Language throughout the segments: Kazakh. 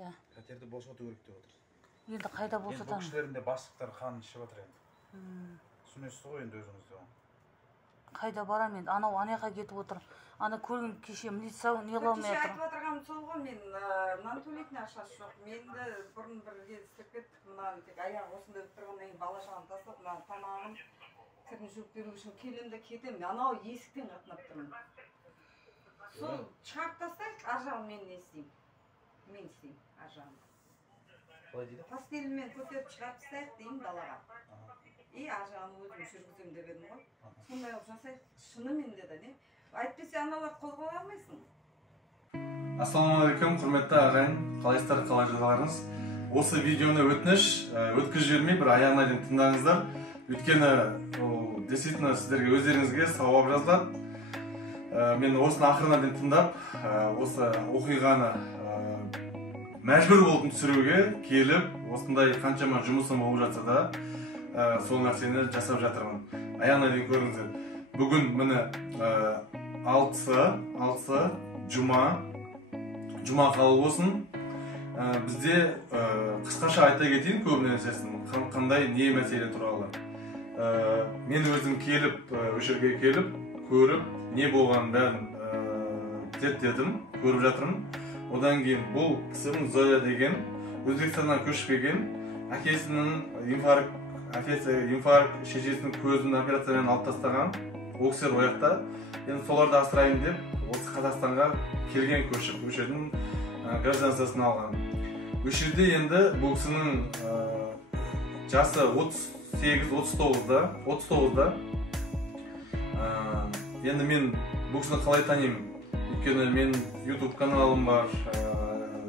Иә. Пәтерді босату керек деп отыр. Енді қайда босатамын? Бұл кісілерінде бастықтар қан ішіп жатыр енді. Түсінесіз ғой енді өзіңіз де. Қайда барам енді? Анау анаяқа кетіп отыр. Ана көрген кеше милиция неғылмай жатыр. Айтып отырғаным сол ғой, мен мынаны төлейтін ақшасы жоқ. Менді бұрын бір істеп кеттік, мынаны тек аяғы осында өтіп тұрғаннан кейін бала шағаны тастап, мына тамағын кірін жуып беру үшін келем де кетем. Анау есіктен қатынап тұрмын. Сол шығарып тастайық, ар жағын мен не істеймін? Мен істеймін ар жағын. Қалай дейді? Пастелімен көтеріп шығарып тастайық деймін далаға. Ар жағын өзім жүргіземін деп едім ғой. Сондай қылып жасайық. Шынымен де не? Айтпесе аналар қозғала алмайсың. Ассалаумағалейкум, құрметті ағайын, қалайсыздар, қалай жағдайларыңыз? Осы видеоны өтініш өткізіп жібермей бір аяғына дейін тыңдаңыздар. Өйткені действительно сіздерге өздеріңізге сауап жазылады. Мен осыны ақырына дейін тыңдап, осы оқиғаны мәжбүр болдым түсіруге келіп, осындай қаншама жұмысым болып жатса да, сол нәрсені жасап жатырмын. Аяғына дейін көріңіздер. Бүгін міне 6-сы жұма қалып болсын. Бізде қысқаша айта кетейін көбіне нәрсесін, қандай не мәселе туралы. Мен өзім келіп, өшерге келіп, көріп, не болған бәрін зерттедім, көріп жатырмын. Одан кейін бұл кісінің Зоя деген Өзбекстаннан көшіп келген, әкесінің инфаркт, шешесінің көзін операциямен алып тастаған, ол кісілер ояқта. Енді соларды асырайын деп, осы Қазақстанға келген көшіп, өшердің гражданствосын алған. Өшерде енді бұл кісінің жасы 38-39-да. Енді мен бұл кісіні қалай танимын? Өйткені мен YouTube каналым бар,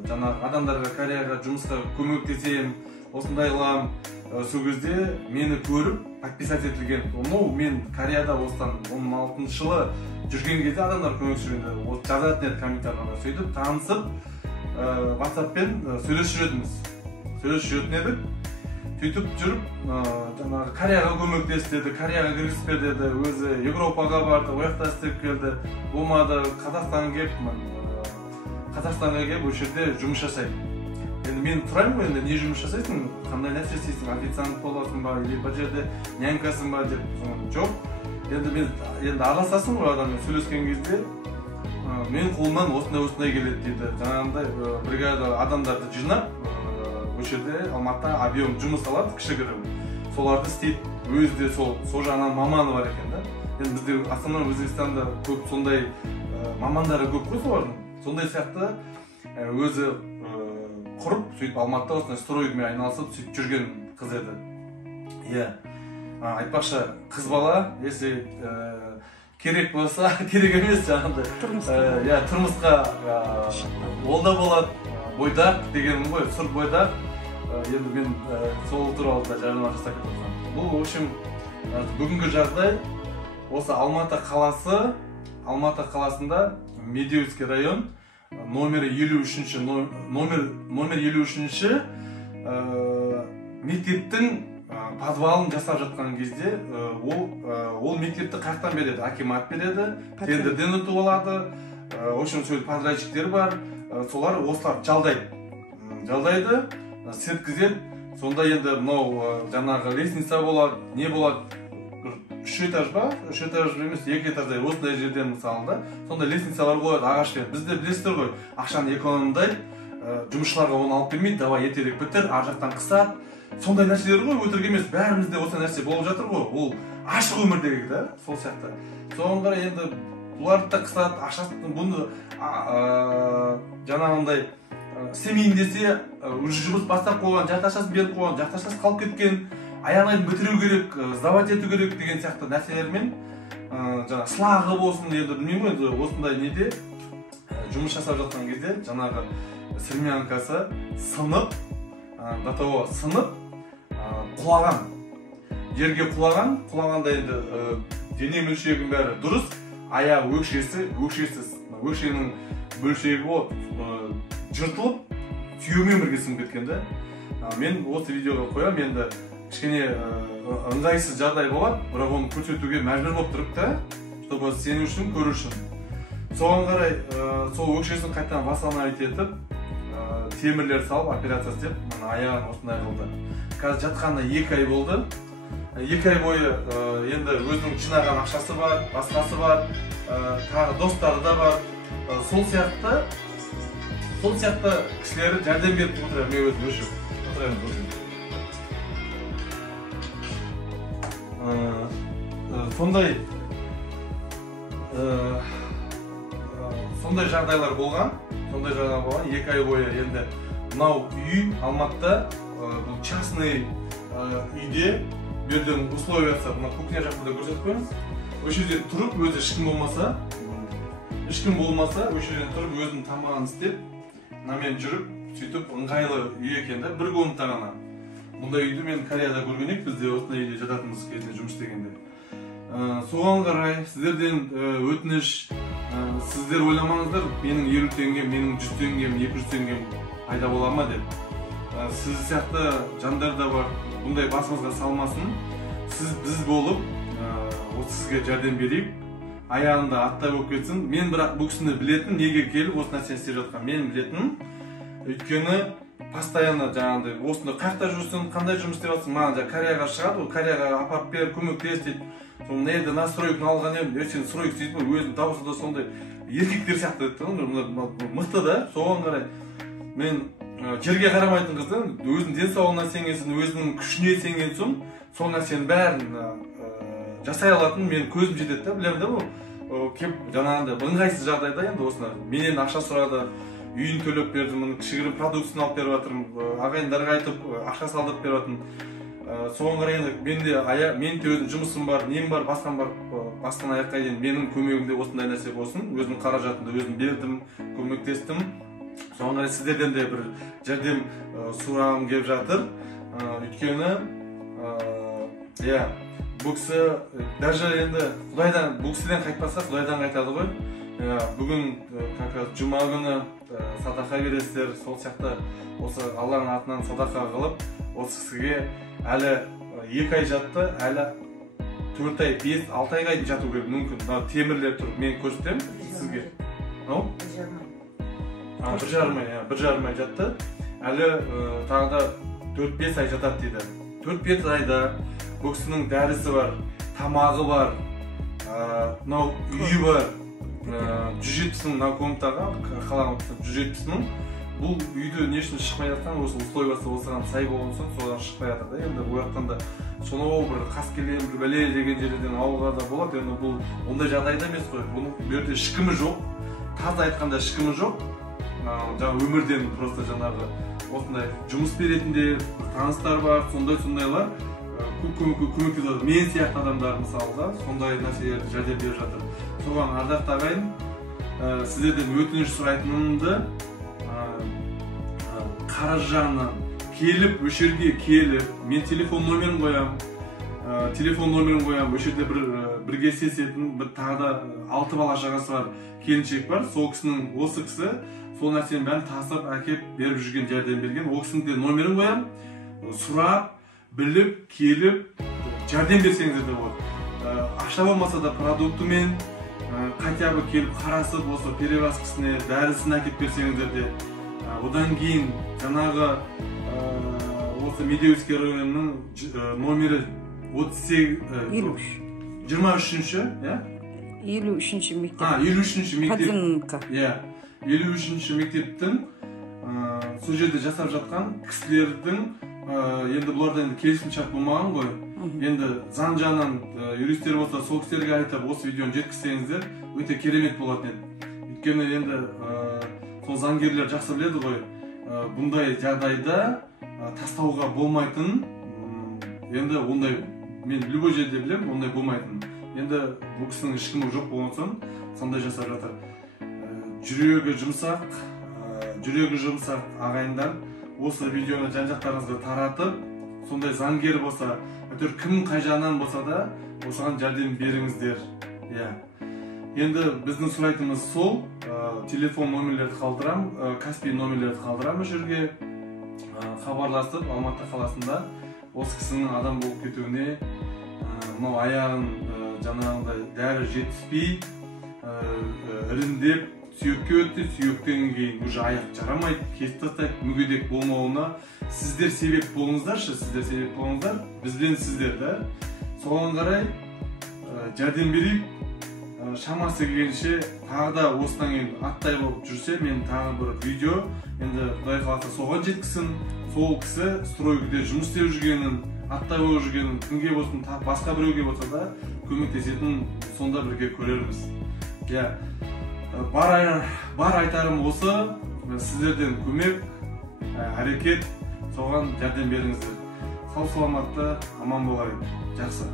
жаңа адамдарға, Кореяға жұмысқа көмектесем, осындайлам. Сол кезде мені көріп, подписать етілген. Мен Кореяда осыдан 16 жылы жүрген кезде адамдар көмекшілерді жазатын еді комментарияға. Сөйтіп танысып, WhatsApp-пен сөйлесіп жүретін едік. Сөйтіп жүріп, Кореяға көмектесті, Кореяға кіргізіп деді, өзі Европаға барды, ояқта істеп келді. Болмады, Қазақстанға келіп, бұл жерде жұмыс жасайды. Енді мен тұрайын ғой, енді не жұмыс жасайсың, қандай нәрсе істейсің, официант боласың ба, или бір жерде нянькасың ба деп, жоқ. Енді араласасың ғой адаммен сөйлескен кезде, мен қолымнан осындай келеді дейді. Жаңағындай бригада адамдарды жинап, бұл жерде Алматыда объем жұмыс алады, кішігірім. Соларды істейді, өзі сол жағынан маманы бар екен да. Енді бізде Астана, Өзбекстанда көп сондай мамандары көп қой солардың. Сондай сияқты өзі құрып, сөйтіп Алматыда осындай строймен айналысып, сөйтіп жүрген қыз еді. Айтпақшы, қыз бала, если керек болса, керек емес жаңағындай. Тұрмысқа ол да болады, бойдақ дегенім ғой, сұр бойдақ. Енді мен сол туралы да жарнама жасап кетіп. Бұл, в общем, бүгінгі жағдай осы Алматы қаласында Медеуский район, номер 53 мектептің подвалын жасап жатқан кезде ол мектепті қаяқтан береді? Акимат береді, тендерден өтіп алады. В общем, сөйтіп подрядчиктер бар, солар осылар жалдайды, сеткізеді. Сонда енді мынау жаңағы лестница болады, не болады? 3 этаж ба? 3 этаж емес, 2 этаждай осындай жерден мысалы да, сондай лестницалар қояды ағашпен. Бізде білесіздер ғой, ақшаны экономдайды, жұмысшыларға оны алып бермейді, давай ертерек бітір, ар жақтан қысады. Сондай нәрселер ғой, өтірік емес, бәрімізде осы нәрсе болып жатыр ғой. Ол ашық өмірдегі да, сол сияқты. Соған қарай енді бұларды да қысады, ақшасын бұны жаңағындай істемейін десе, жұмыс бастап қойған, жарташасын беріп қойған, жарташасы қалып кеткен, аяғын бітіру керек, сдавать ету керек деген сияқты нәрселермен сылағы болсын, енді білмеймін ғой, осындай неде жұмыс жасап жатқан кезде жаңағы сырмянкасы сынып, до того сынып, құлаған. Жерге құлағанда енді дене мөлшегінің бәрі дұрыс, аяғы өкшенің бөлшегі жыртылып, түйемен бірге сынып кеткен да. Мен осы видеоға қоям, енді кішкене ыңғайсыз жағдай болады, бірақ оны көрсетуге мәжбүр болып тұрып та, чтобы сені үшін, көру үшін. Соған қарай сол өкшесін қайтадан восстановить етіп, темірлер салып операция істеп мына аяғын осындай қылды. Қазір жатқанына 2 ай болды. 2 ай бойы енді өзінің жинаған ақшасы бар, басқасы бар, тағы достары да бар. Сол сияқты кісілері жәрдем беріп отырады. Мен өзім өшіп отырамын. Сондай жағдайлар болған. 2 ай бойы енді мынау үй Алматыда бұл частный үйде берген условиясы, мына кухня жақында көрсетіп қойыңыз. Осы жерде тұрып, өзі ешкім болмаса, осы жерден тұрып өзінің тамағын істеп, мынамен жүріп, сөйтіп ыңғайлы үй екен да, 1 комната ғана. Мұндай үйді мен Кореяда көрген едік, бізде осындай үйде жататынбыз кезінде жұмыс істегенде. Соған қарай сіздерден өтініш, сіздер ойламаңыздар, менің 50 теңгем, менің 100 теңгем, 200 теңгем пайда бола ма деп. Сіз сияқты жандар да бар, бұндай басымызға салмасын. Біз болып, сізге жәрдем берейік, аяғында аттай болып кетсін. Мен бірақ бұл кісіні білетін, неге келіп осы нәрсені істеп жатқан мен білетін. Өйткені постоянно жаңағыдай осында қайда жүрсің, қандай жұмыс істеп жатсың, маған Кореяға шығады, Кореяға апарып бер, көмектес дейді. Мына жерде настройканы алған едім, сен стройка сөйтіп өзінің дауысы да сондай еркектер сияқты еді. Мықты да, соған қарай. Мен жерге қарамайтын қыздың, өзінің денсаулығына сенгенсің, өзінің күшіне сенгенсің, сол нәрсенің бәрін жасай алатын мен көзім жетеді да, білемін да бұл. Кеп жаңағындай ыңғайсыз жағдайда енді осыны менен ақша сұрады, үйін төлеп бердім, кішігірім продукцияны алып беріп жатырмын, ағайындарға айтып ақша салдырып беріп жатырмын. Соған қарай енді менде өзім жұмысым бар, нем бар, басқам бар, бастан аяққа дейін менің көмегімде осындай нәрсе болсын, өзім қаражатымды өзім бердім, көмектестім. Соған қарай сіздерден де бір жәрдем сұрағым келіп жатыр. Өйткені бұл кісі даже енді бұл кісіден қайтпаса Құдайдан қайтады ғой. Бүгін жұма күні садақа бересіздер, сол сияқты осы Алланың атынан садақа қылып, осы кісіге әлі 2 ай жатты, әлі 4 ай, 5, 6 айға дейін жату керек мүмкін. Темірлер тұрып, мен көрсетемін сізге. 1,5 ай жатты. Әлі тағы да 4-5 ай жатады дейді. 4-5 айда бұл кісінің дәрісі бар, тамағы бар, үйі бар. 170 мың комнатаға қалаған 170 мың. Бұл үйді не үшін шықпай жатқан, осы условиясы осыған сай болған соң содан шықпай жатыр да. Енді бұл жақтанда сонау бір қаскелең бір бәле деген жерден ауылға да болады. Енді бұл ондай жағдайда емес қой. Бұның бұл жерде ешкімі жоқ. Таза айтқанда ешкімі жоқ. Жаңа өмірден просто жаңағы осындай жұмыс беретіндер, таныстар бар, сондайлар көмектесіп жатыр. Мен сияқты адамдар мысалға сондай нәрселерді жәрдем беріп жатыр. Соған ардақты ағайын, сіздерден өтініш сұрайтынымды қарыз жағынан келіп, осы жерге келіп, мен телефон номерін қоямын. Осы жерде бірге сесетін, тағы да 6 бала шағасы бар келіншек бар. Сол кісінің, осы кісі сол нәрсені бәрін тасып, әкеп беріп жүрген, жәрдем берген. Ол кісінің де номерін қоямын. Сұрап, біліп, келіп, жәрдем берсеңіздер де болады. Ақша болмаса да продуктымен хотя бы келіп қарасып, осы перевозкасына дәрісін әкеп берсеңіздер де. Одан кейін жаңағы осы Медеуский районының номері 23-ші мектеп. 53-ші мектеп. 53-ші мектептің сол жерде жасап жатқан кісілердің енді бұларда келісімшарт болмаған ғой. Енді заң жағынан юристтер болса, сол кісілерге айтып, осы видеоны жеткізсеңіздер, өте керемет болатын еді. Өйткені енді сол заңгерлер жақсы біледі ғой, бұндай жағдайда тастауға болмайтын, енді ондай, мен любой жерде білем, ондай болмайтын. Енді бұл кісінің ешкімі жоқ болған соң, сондай жасап жатыр. Жүрегі жұмсақ ағайындар, осы видеоны жан-жақтарыңызға таратып, сондай заңгер болса, кім қай жағынан болса да, осыған жәрдем беріңіздер. Енді біздің сұрайтынымыз сол, телефон номерлерді қалдырам, Каспий номерлерді қалдырам осы жерге, хабарласып, Алматы қаласында осы кісінің адам болып кетуіне, мынау аяғын жаңағындай дәрі жетіспей, іріндеп, сүйекке өтті, сүйектен кейін уже аяқ жарамайды, кесіп тастайды, мүгедек болмауына сіздер себеп болыңыздаршы, сіздер себеп болыңыздар, бізбен сіздер да. Соған қарай жәрдем берейік. Шамасы келгенше тағы да осыдан кейін аттай болып жүрсе, мен тағы бір видео, енді Құдай қаласа соған жеткісін, сол кісі стройкіде жұмыс істеп жүргенін, аттай болып жүргенін, кімге болсын, басқа біреуге болса да көмектесетін сонда бірге көрерміз. Бар айтарым осы, сіздерден көмек, әрекет, соған жәрдем беріңіздер. Сау саламатты, аман болайық. Жақсы.